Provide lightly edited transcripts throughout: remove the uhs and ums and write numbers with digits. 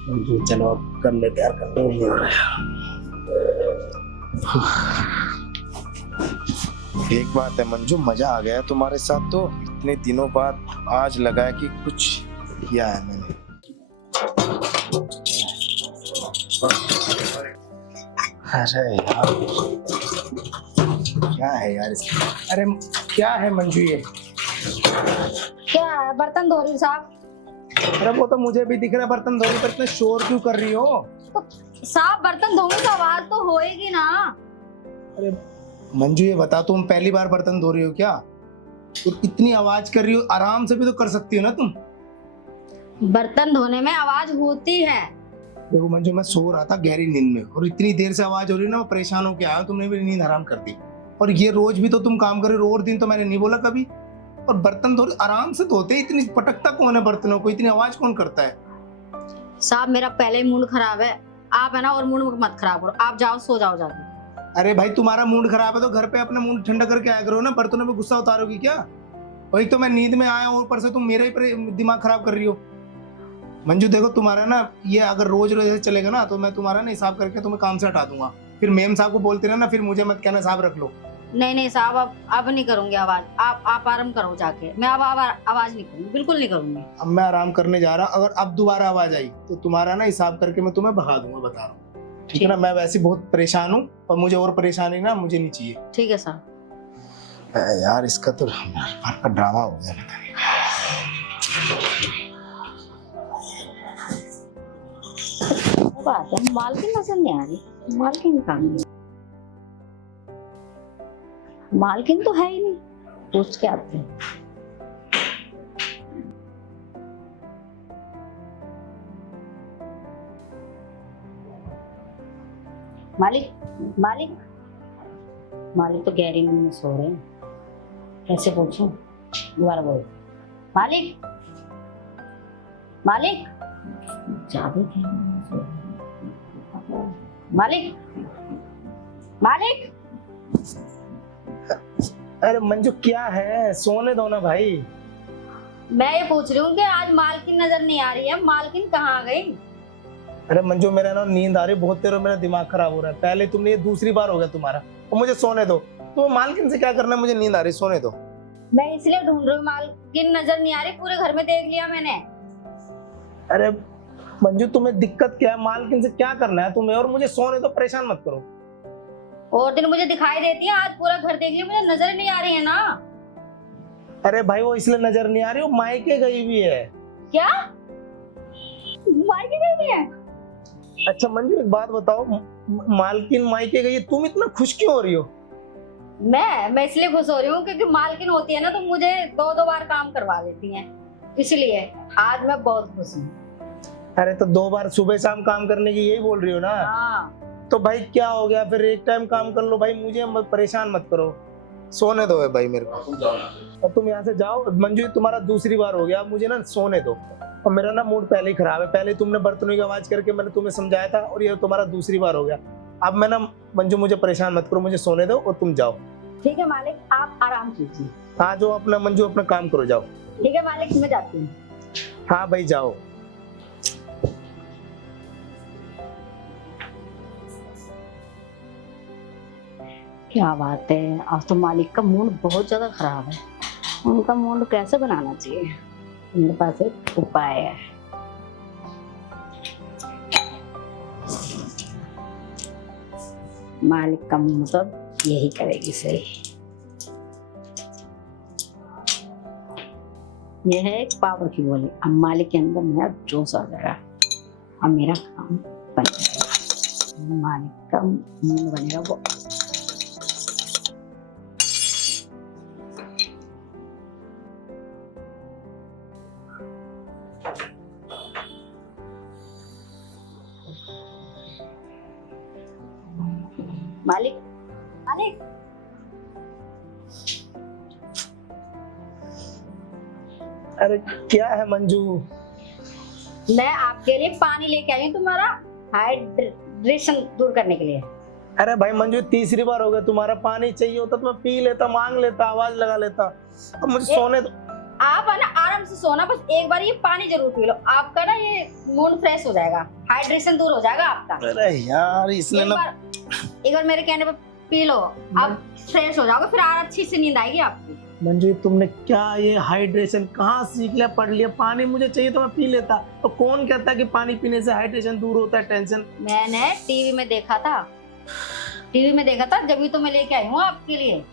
मंजू चलो अब कर लेते यार, करते नहीं हो रहा है। एक बात है मंजू, मजा आ गया तुम्हारे साथ तो। इतने दिनों बाद आज लगा है कि कुछ किया है मैंने। अरे यार क्या है यार इसमें? अरे क्या है मंजू ये? क्या है? बर्तन धो रही हूँ साहब। अरे वो तो मुझे भी दिख रहा है बर्तन धोने पर, इतना शोर क्यों कर रही हो? तो साहब बर्तन धोऊंगी तो आवाज तो होएगी ना। अरे मंजू ये बता, तुम पहली बार बर्तन धो रही हो क्या? तुम इतनी आवाज कर रही हो, आराम से भी तो कर सकती हो ना तुम। बर्तन धोने में आवाज होती है। देखो मंजू, मैं सो रहा था गहरी नींद में और इतनी देर से आवाज हो रही है ना, मैं परेशान होके आया हूं, तुमने भी नींद हराम कर दी। और ये रोज भी तो तुम काम कर रहे हो, और दिन तो मैंने नहीं बोला कभी। और बर्तन धो आराम से धोते, इतनी पटकता कौन है बर्तनों को, इतनी आवाज कौन करता है? साहब मेरा पहले ही मूड खराब है, आप है ना और मूड मत खराब करो। आप जाओ सो जाओ जाके। अरे भाई तुम्हारा मूड खराब है तो घर पे अपना मूड ठंडा करके आया करो ना, बर्तनों पे गुस्सा उतारोगी क्या? वही तो मैं नींद में आया हूँ, ऊपर से तुम मेरे ही दिमाग खराब कर रही हो। मंजू देखो, तुम्हारा ना ये अगर रोज रोज ऐसे चलेगा ना तो मैं तुम्हारा ना हिसाब करके तुम्हें काम से हटा दूंगा। फिर मेम साहब को बोलते रहना, फिर मुझे मत कहना साहब रख लो। नहीं नहीं साहब, अब नहीं करूंगी आवाज। आप आराम करो जाके। मैं अब आवाज नहीं करूंगी, बिल्कुल नहीं करूंगी। अब मैं आराम करने जा रहा, अगर अब दोबारा आवाज आई तो तुम्हारा ना हिसाब करके मैं तुम्हें भगा दूंगा, बता रहा हूँ। ठीक है ना? मैं वैसे बहुत परेशान हूँ और मुझे और परेशानी ना मुझे नहीं चाहिए। ठीक है साहब। यार इसका तो बार का ड्रामा हो गया, पता नहीं। बात है, मालकिन नजर नहीं आ रही। मालकिन कहाँ है? मालकिन तो है ही नहीं। पूछ के आते हैं। मालिक मालिक मालिक तो गहरी नींद में सो रहे हैं। कैसे पूछूं? दोबारा बोल। मालिक मालिक ज्यादा गहरी नींद में सो रहे हैं। मालिक मालिक। अरे मंजू क्या है, सोने दो ना भाई। मैं ये पूछ रही हूँ कि आज मालकिन नजर नहीं आ रही है, मालकिन कहाँ आ गई? अरे मंजू मेरा ना नींद आ रही बहुत देर, मेरा दिमाग खराब हो रहा है। पहले तुमने, ये दूसरी बार हो गया तुम्हारा। और मुझे सोने दो। तुम मालकिन से क्या करना है? मुझे नींद आ रही, सोने दो। मैं इसलिए ढूंढ रही हूँ, मालकिन नजर नहीं आ रही। पूरे घर में देख लिया मैंने। अरे मंजू तुम्हें दिक्कत क्या है? मालकिन से क्या करना है तुम्हें? और मुझे सोने दो, परेशान मत करो। और दिन मुझे दिखाई देती है, आज पूरा घर देख लिया, मुझे नजर नहीं आ रही है ना। अरे भाई वो इसलिए नजर नहीं आ रही, वो मायके गई हुई है। क्या? मायके गई है? अच्छा मंजू एक बात बताओ, मालकिन मायके गई है, तुम इतना खुश क्यों हो रही हो? मैं इसलिए खुश हो रही हूँ क्योंकि मालकिन होती है ना तो मुझे दो बार काम करवा देती है, इसलिए आज मैं बहुत खुश हूँ। अरे तो 2 बार सुबह शाम काम करने की, यही बोल रही हो ना? हाँ। तो भाई क्या हो गया, फिर एक टाइम काम कर लो भाई, मुझे परेशान मत करो। सोने दो भाई मेरे को। और तुम यहाँ से जाओ मंजू, तुम्हारा दूसरी बार हो गया, मुझे ना सोने दो। और मेरा ना मूड पहले ही खराब है। पहले तुमने बर्तनों की आवाज करके मैंने तुम्हें समझाया था, और ये तुम्हारा दूसरी बार हो गया। अब मैं ना मंजू, मुझे परेशान मत करो, मुझे सोने दो और तुम जाओ। ठीक है मालिक, आप आराम कीजिए। हाँ जो अपना मंजू अपना काम करो, जाओ। ठीक है मालिक, मैं जाती हूँ। हाँ भाई जाओ। क्या बात है, आज तो मालिक का मूड बहुत ज्यादा खराब है। उनका मूड कैसे बनाना चाहिए? मेरे पास एक उपाय है। मालिक का मूड मतलब यही करेगी सही। यह है एक पावर की गोली। अब मालिक के अंदर मेरा जोश आ जाएगा, अब मेरा काम बन जाएगा। मालिक का मूड बनेगा वो। मालिक मालिक अरे क्या है मंजू? मैं आपके लिए पानी लेके आई हूँ, तुम्हारा हाइड्रेशन दूर करने के लिए। अरे भाई मंजू, तीसरी बार हो गया, तुम्हारा पानी चाहिए होता तो मैं पी लेता, मांग लेता, आवाज लगा लेता। अब मुझे सोने दो। आप है ना आराम से सोना, बस एक बार ये पानी जरूर पी लो, आपका ना ये मूड फ्रेश हो जाएगा, हाइड्रेशन दूर हो जाएगा आपका। अरे यार इसने ना एक बार मेरे कहने पर पी लो, आप फ्रेश हो जाओगे, फिर और अच्छी से नींद आएगी आपको। मंजू तुमने क्या ये हाइड्रेशन कहाँ सीख लिया, पढ़ लिया? पानी मुझे चाहिए तो मैं पी लेता। तो कौन कहता है कि पानी पीने से हाइड्रेशन दूर होता है, टेंशन? मैंने टीवी में देखा था, जब तो मैं लेके आई हूँ आपके लिए।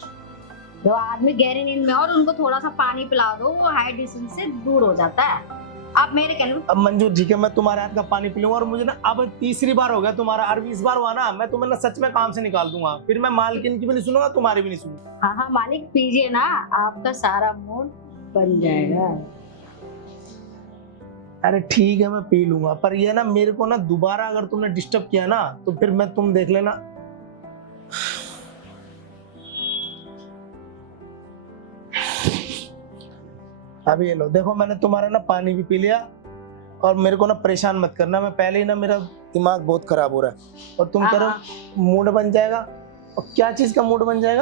जब आदमी गहरी नींद में और उनको थोड़ा सा पानी पिला दो, वो हाइड्रेशन से दूर हो जाता है। आप मेरे कहने पर अब मंजू ठीक है, मैं तुम्हारे हाथ का पानी पी लूंगा। और मुझे ना अब तीसरी बार हो गया तुम्हारा, और 20 बार हुआ ना, मैं तुम्हें ना सच में काम से निकाल दूंगा। फिर मैं मालकिन की भी नहीं सुनूंगा, तुम्हारी भी नहीं सुनूंगा। हाँ हाँ मालिक पीजिए ना, आपका सारा मूड बन जाएगा। अरे ठीक है मैं पी लूंगा, पर ये ना मेरे को ना दोबारा अगर तुमने डिस्टर्ब किया ना तो फिर मैं, तुम देख लेना। अब ये लो, देखो मैंने तुम्हारा ना पानी भी पी लिया। और मेरे को ना परेशान मत करना, मैं पहले ही ना मेरा दिमाग बहुत खराब हो रहा है। और तुम कह रहे हो मूड बन जाएगा। और क्या चीज का मूड बन जाएगा?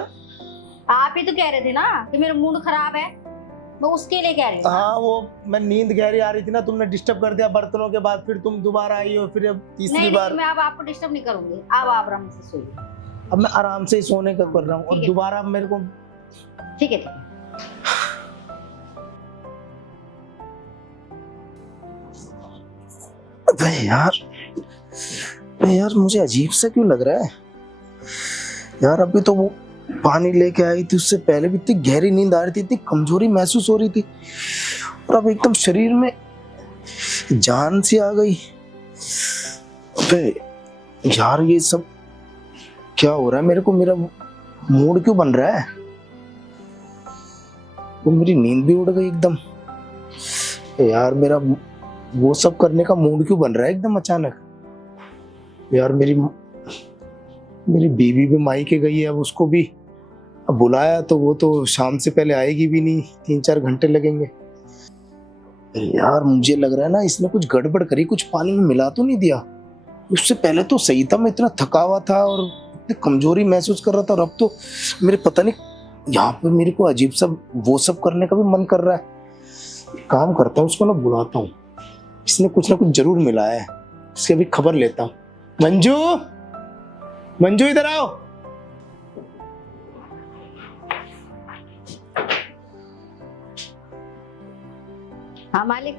आप ही तो कह रहे थे ना कि मेरा मूड खराब है, मैं उसके लिए कह रही हूँ। हाँ वो मैं नींद गहरी आ रही थी ना, तुमने डिस्टर्ब कर दिया बर्तनों के बाद, फिर तुम दोबारा आई हो, फिर अब तीसरी नहीं, बार। नहीं, मैं अब आपको डिस्टर्ब नहीं करूंगी, आप आराम से सोइए। अब मैं आराम से ही सोने का कर रहा हूँ, और दोबारा मेरे को ठीक है। यार मुझे अजीब सा क्यों लग रहा है यार। अभी तो वो पानी लेके आई थी, उससे पहले भी इतनी गहरी नींद आ रही थी, इतनी कमजोरी महसूस हो रही थी, और अब एकदम शरीर में जान सी आ गई। अबे यार ये सब क्या हो रहा है मेरे को? मेरा मूड क्यों बन रहा है? वो मेरी नींद भी उड़ गई एकदम। यार मेरा वो सब करने का मूड क्यों बन रहा है एकदम अचानक? यार मेरी बीवी भी मायके गई है, अब उसको भी अब बुलाया तो वो तो शाम से पहले आएगी भी नहीं, 3-4 घंटे लगेंगे। यार मुझे लग रहा है ना इसने कुछ गड़बड़ करी, कुछ पानी में मिला तो नहीं दिया। उससे पहले तो सही था, मैं इतना थका हुआ था और इतनी कमजोरी महसूस कर रहा था, और अब तो मेरे पता नहीं यहाँ पे मेरे को अजीब सा वो सब करने का भी मन कर रहा है। काम करता हूँ, उसको ना बुलाता हूँ, इसने कुछ ना कुछ जरूर मिला है, इसकी अभी खबर लेता हूँ। मंजू, मंजू इधर आओ। हाँ मालिक।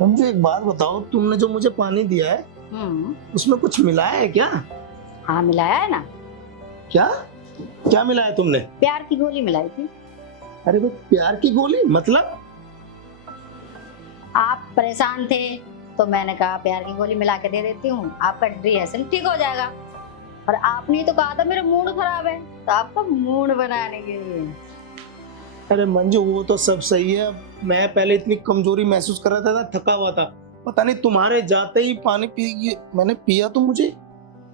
मंजू एक बात बताओ, तुमने जो मुझे पानी दिया है उसमें कुछ मिलाया है क्या? हाँ मिलाया है ना। क्या क्या मिलाया तुमने? प्यार की गोली मिलाई थी। अरे भाई प्यार की गोली मतलब? आप परेशान थे तो मैंने कहा प्यार की गोली मिला के दे देती हूँ, आपका डिप्रेशन ठीक हो जाएगा। और आपने तो कहा था मेरा मूड खराब है, तो आपका मूड बनाने के लिए। अरे मंजू वो तो सब सही है, मैं पहले इतनी कमजोरी महसूस कर रहा था, थका हुआ था। पता नहीं तुम्हारे जाते ही पानी मैंने पिया तो मुझे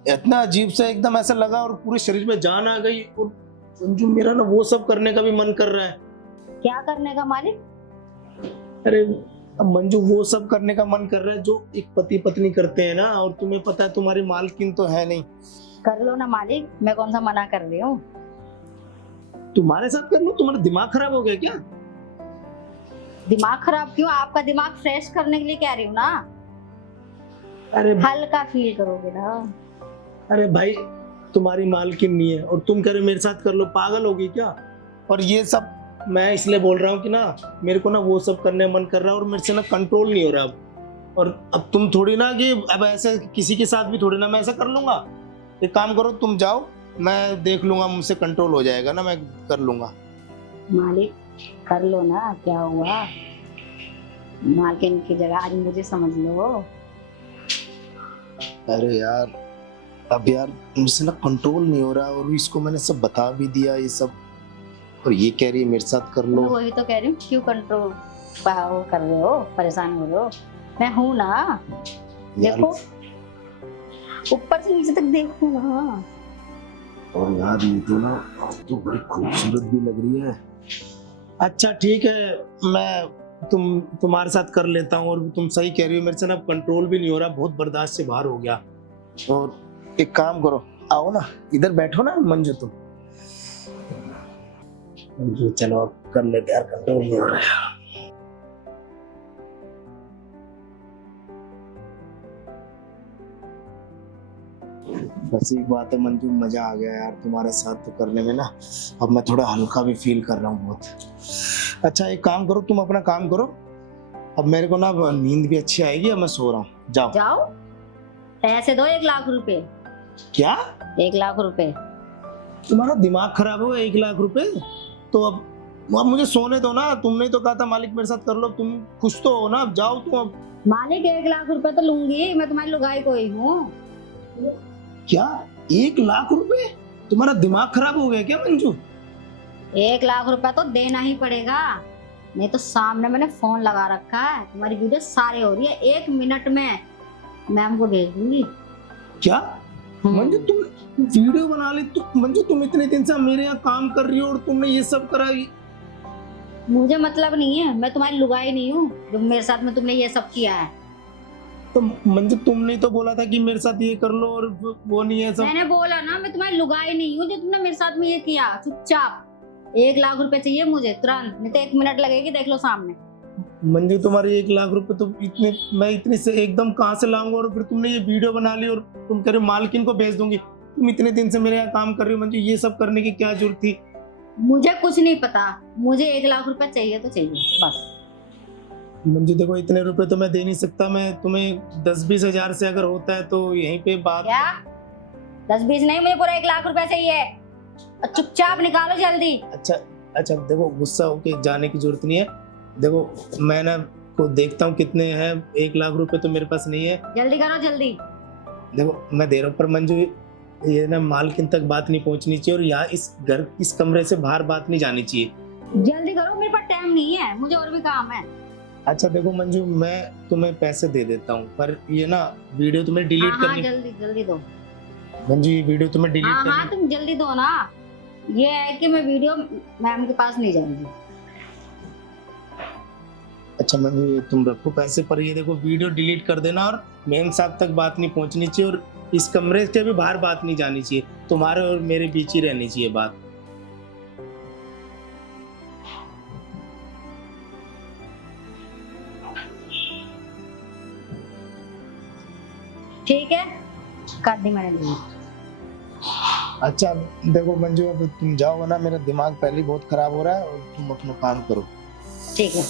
इतना अजीब सा एकदम ऐसा लगा, और पूरे शरीर में जान आ गई। और मंजू मेरा ना वो सब करने का भी मन कर रहा है। क्या करने का मालिक? अरे अब मंजू वो सब करने का मन कर रहा है जो एक पति पत्नी करते हैं ना, और तुम्हें पता है तुम्हारी मालकिन तो है नहीं। कर लो ना मालिक, मैं कौन सा मना कर रही हूँ। तुम्हारे साथ कर लो? तुम्हारा दिमाग खराब हो गया क्या? दिमाग खराब क्यों? आपका दिमाग फ्रेश करने के लिए कह रही हूँ ना। अरे हल्का फील करोगे ना। अरे भाई तुम्हारी मालकिन नहीं है और तुम कह रहे हो मेरे साथ कर लो, पागल होगी क्या? और ये सब मैं इसलिए बोल रहा हूँ कि ना मेरे को ना वो सब करने मन कर रहा है, और मेरे से ना कंट्रोल नहीं हो रहा अब। और अब तुम थोड़ी ना कि अब ऐसे किसी के साथ भी थोड़ी ना मैं ऐसा कर लूंगा। एक काम करो, तुम जाओ, मैं देख लूंगा, मुझसे कंट्रोल हो जाएगा ना, मैं कर लूंगा। मालिक कर लो ना, क्या हुआ? मालकिन की जगह आज मुझे समझ लो। अरे यार अब यार मुझसे ना कंट्रोल नहीं हो रहा, और इसको मैंने सब बता भी दिया ये सब, और ये कह रही है मेरे साथ कर लो। मैं वही तो कह रही हूँ, क्यों कंट्रोल कर रहे हो, परेशान हो रहे हो? मैं हूँ ना, देखो ऊपर से नीचे तक देखो ना। और यार ये तो ना तो बड़ी खूबसूरत भी लग रही है। अच्छा ठीक है, मैं तुम्हारे साथ कर लेता हूँ। और तुम सही कह रही हो, मेरे से ना कंट्रोल भी नहीं हो रहा, बहुत बर्दाश्त से बाहर हो गया। और एक काम करो, आओ ना इधर बैठो ना मंजू तुम। मंजू चलो अब कर लेते यार, कंट्रोल नहीं हो रहा है। बस एक बात है मंजू, मजा आ गया यार तुम्हारे साथ तो करने में ना। अब मैं थोड़ा हल्का भी फील कर रहा हूँ बहुत। अच्छा एक काम करो, तुम अपना काम करो, अब मेरे को ना अब नींद भी अच्छी आएगी, अब मैं सो रहा हूँ। जाओ जाओ, पैसे दो 1 लाख रुपए। क्या 1 लाख रुपए। तुम्हारा दिमाग खराब हुआ? 1 लाख रुपए? तो अब मुझे सोने दो ना, तुमने तो कहा था मालिक मेरे साथ कर लो, तुम खुश तो हो ना, अब जाओ तुम। अब मालिक 1 लाख रुपए तो लूंगी, मैं तुम्हारी लुगाई कोई हूँ? क्या 1 लाख रुपए? तुम्हारा दिमाग खराब हो गया क्या मंजू? 1 लाख रुपए तो देना ही पड़ेगा, नहीं तो सामने मैंने फोन लगा रखा है, तुम्हारी वीडियो सारी हो रही है, 1 मिनट में मैम को भेज दूंगी। क्या मंजू तुम वीडियो बना ली? तुम मंजू तुम इतने दिन से मेरे यहाँ काम कर रही हो और तुमने ये सब करा? मुझे मतलब नहीं है, मैं तुम्हारी लुगाई नहीं हूँ जो मेरे साथ में तुमने ये सब किया है। तो मंजू तुमने तो बोला था कि मेरे साथ ये कर लो और वो नहीं है सब। मैंने बोला ना, मैं तुम्हारी लुगाई नहीं हूँ जो तुमने मेरे साथ में ये किया। चुपचाप 1 लाख रुपए चाहिए मुझे तुरंत, नहीं तो 1 मिनट लगेगी, देख लो सामने। मंजू तुम्हारे 1 लाख रुपए तो इतने, मैं इतने से एकदम कहाँ से लाऊंगा? और फिर तुमने ये वीडियो बना ली और तुम कह रहे हो मालकिन को भेज दूंगी। तुम इतने दिन से मेरे यहाँ काम कर रही हो मंजू, ये सब करने की क्या जरूरत थी? मुझे कुछ नहीं पता, मुझे 1 लाख रुपए चाहिए तो चाहिए बस। मंजू देखो इतने रुपए तो मैं दे नहीं सकता, मैं तुम्हें 10-20 हजार से अगर होता है तो यहीं पे बात। क्या 10-20 नहीं, मुझे पूरा 1 लाख रुपए चाहिए, और चुपचाप निकालो जल्दी। अच्छा देखो गुस्सा होके जाने की जरूरत नहीं है। देखो मैं ना को देखता हूँ कितने हैं, 1 लाख रुपए तो मेरे पास नहीं है। जल्दी करो जल्दी। देखो मैं दे रहा हूँ, पर मंजू ये ना मालकिन तक बात नहीं पहुंचनी चाहिए और यहाँ इस कमरे से बाहर बात नहीं जानी चाहिए। जल्दी करो, मेरे पास टाइम नहीं है, मुझे और भी काम है। अच्छा देखो मंजू मैं तुम्हें पैसे दे देता हूँ, पर ये ना वीडियो तुम्हें डिलीट हाँ करनी। जल्दी जल्दी दो। मंजू ये वीडियो तुम्हें डिलीट हाँ करनी। तुम जल्दी दो ना, ये है कि मैं वीडियो मैम के पास नहीं जाऊंगी। अच्छा मंजू ये तुम रखो पैसे, पर ये देखो वीडियो डिलीट कर देना और मैम साहब तक बात नहीं पहुंचनी चाहिए और इस कमरे के भी बाहर बात नहीं जानी चाहिए, तुम्हारे और मेरे बीच ही रहनी चाहिए बात। ठीक है, कर दी मैंने delete। अच्छा देखो मंजू अब तुम जाओ ना, मेरा दिमाग पहले ही बहुत खराब हो रहा है और तुम अपना काम करो। ठीक है।